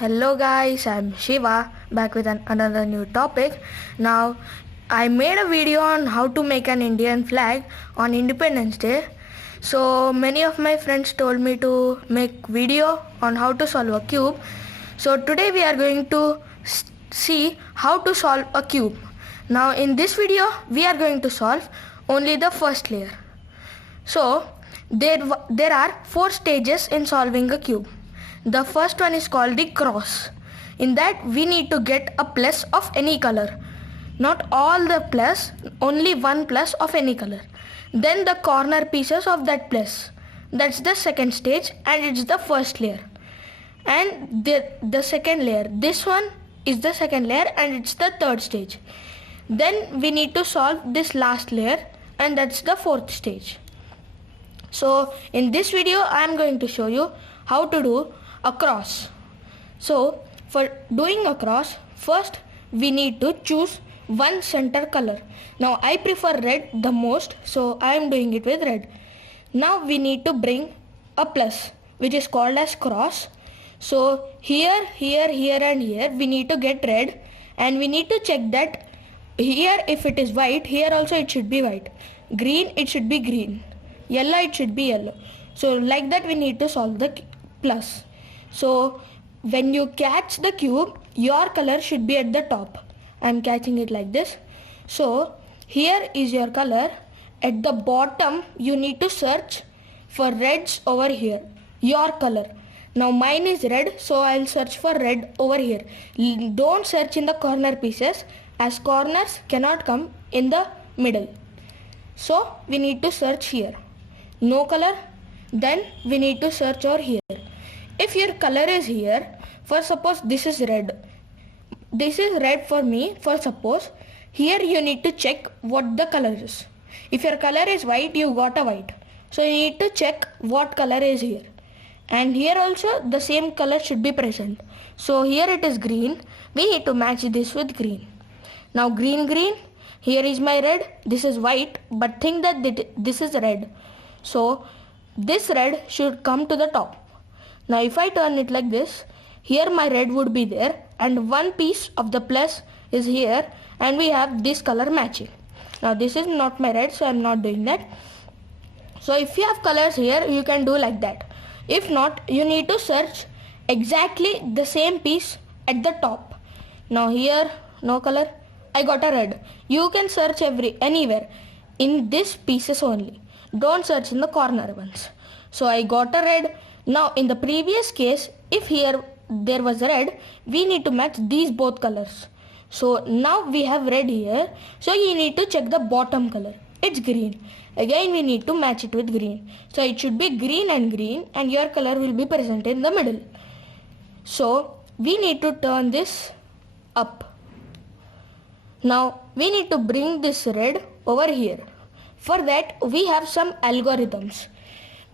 Hello guys, I'm Shiva back with another new topic. Now, I made a video on how to make an Indian flag on Independence Day. So many of my friends told me to make video on how to solve a cube. So today we are going to see how to solve a cube. Now in this video we are going to solve only the first layer. So there are 4 stages in solving a cube. The first one is called the cross. In that we need to get a plus of any color. Not all the plus, only one plus of any color. Then the corner pieces of that plus. That's the second stage and it's the first layer. And the second layer, this one is the second layer and it's the third stage. Then we need to solve this last layer and that's the fourth stage. So in this video I am going to show you how to do a cross. So for doing a cross, first we need to choose one center color. Now I prefer red the most, so I am doing it with red. Now we need to bring a plus, which is called as cross. So here and here we need to get red, and we need to check that here if it is white, here also it should be white. Green, it should be green. Yellow, it should be yellow. So like that we need to solve the plus. So when you catch the cube, your color should be at the top. I am catching it like this. So here is your color. At the bottom you need to search for reds over here, your color. Now mine is red, so I'll search for red over here. Don't search in the corner pieces, as corners cannot come in the middle. So we need to search here. No color, then we need to search over here. If your color is here, for suppose this is red. This is red for me, for suppose. Here you need to check what the color is. If your color is white, you got a white. So you need to check what color is here. And here also the same color should be present. So here it is green. We need to match this with green. Now green, here is my red. This is white, but think that this is red. So this red should come to the top. Now if I turn it like this, here my red would be there and one piece of the plus is here and we have this color matching. Now this is not my red, so I am not doing that. So if you have colors here, you can do like that. If not, you need to search exactly the same piece at the top. Now here, no color, I got a red. You can search anywhere in this pieces only. Don't search in the corner ones. So I got a red. Now in the previous case, if here there was red, we need to match these both colors. So now we have red here, so you need to check the bottom color. It's green. Again we need to match it with green. So it should be green and your color will be present in the middle. So we need to turn this up. Now we need to bring this red over here. For that we have some algorithms.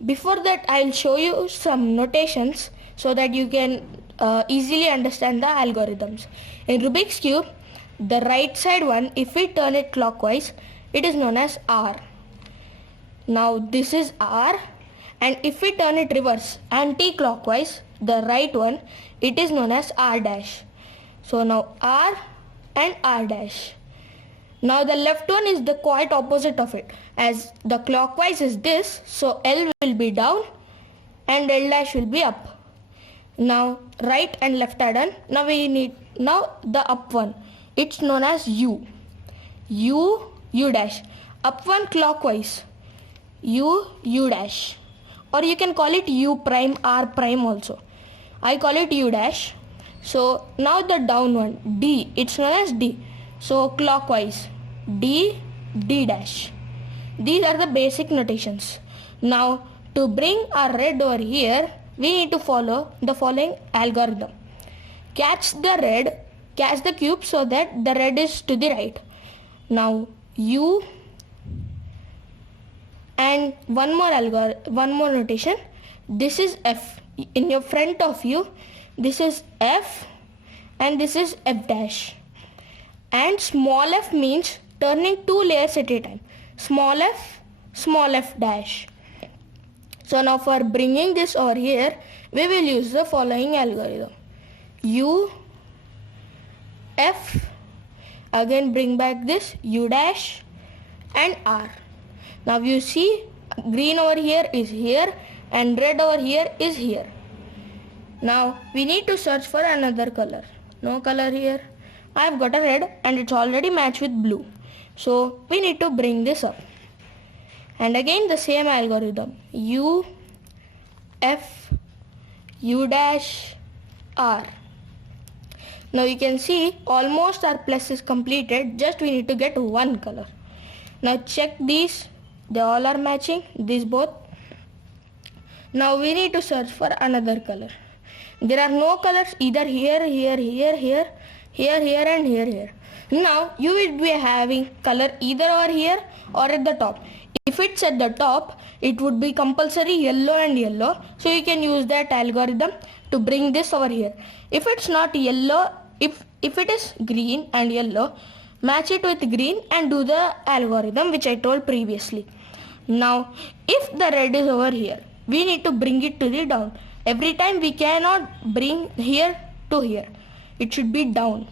Before that I'll show you some notations so that you can easily understand the algorithms. In Rubik's cube, the right side one, if we turn it clockwise, it is known as R. Now this is R, and if we turn it reverse, anti-clockwise, the right one, it is known as R dash. So now R and R dash. Now the left one is the quite opposite of it. As the clockwise is this, so L will be down and L dash will be up. Now right and left are done. Now we need the up one. It's known as U. U dash. Up one clockwise. U dash. Or you can call it U prime, R prime also. I call it U dash. So now the down one, D. It's known as D. So clockwise, D dash. These are the basic notations. Now to bring our red over here, we need to follow the following algorithm. Catch the cube so that the red is to the right. Now U and one more notation. This is F. In your front of you, this is F and this is F dash. And small f means turning 2 layers at a time. Small f dash. So now for bringing this over here, we will use the following algorithm. U, F, again bring back this U dash and R. Now you see green over here is here and red over here is here. Now we need to search for another color. No color here. I've got a red and it's already matched with blue. So we need to bring this up. And again the same algorithm. U, F, U dash, R. Now you can see almost our plus is completed. Just we need to get one color. Now check these. They all are matching. These both. Now we need to search for another color. There are no colors either here, here, here, here, here, here and here, here. Now you will be having color either over here or at the top. If it's at the top, it would be compulsory yellow and yellow. So you can use that algorithm to bring this over here. If it's not yellow, if it is green and yellow, match it with green and do the algorithm which I told previously. Now if the red is over here, we need to bring it to the down. Every time we cannot bring here to here. It should be down.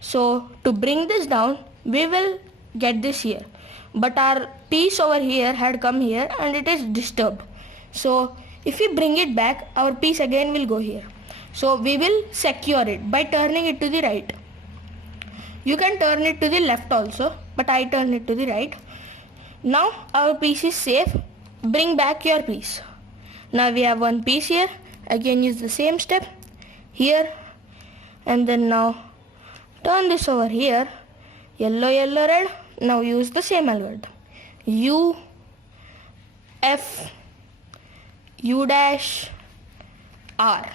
So to bring this down, we will get this here. But our piece over here had come here and it is disturbed. So if we bring it back, our piece again will go here. So we will secure it by turning it to the right. You can turn it to the left also, but I turn it to the right. Now our piece is safe. Bring back your piece. Now we have one piece here. Again use the same step here, and then now turn this over here. Yellow, yellow, red. Now use the same algorithm. U, F, U dash, R.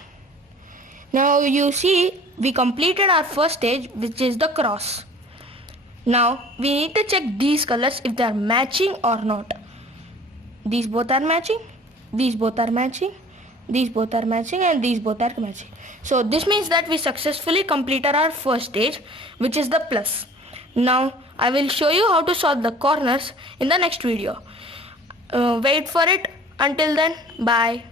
Now you see we completed our first stage, which is the cross. Now we need to check these colors if they are matching or not. These both are matching. These both are matching. These both are matching and these both are matching. So this means that we successfully completed our first stage, which is the plus. Now I will show you how to solve the corners in the next video. Wait for it. Until then, bye.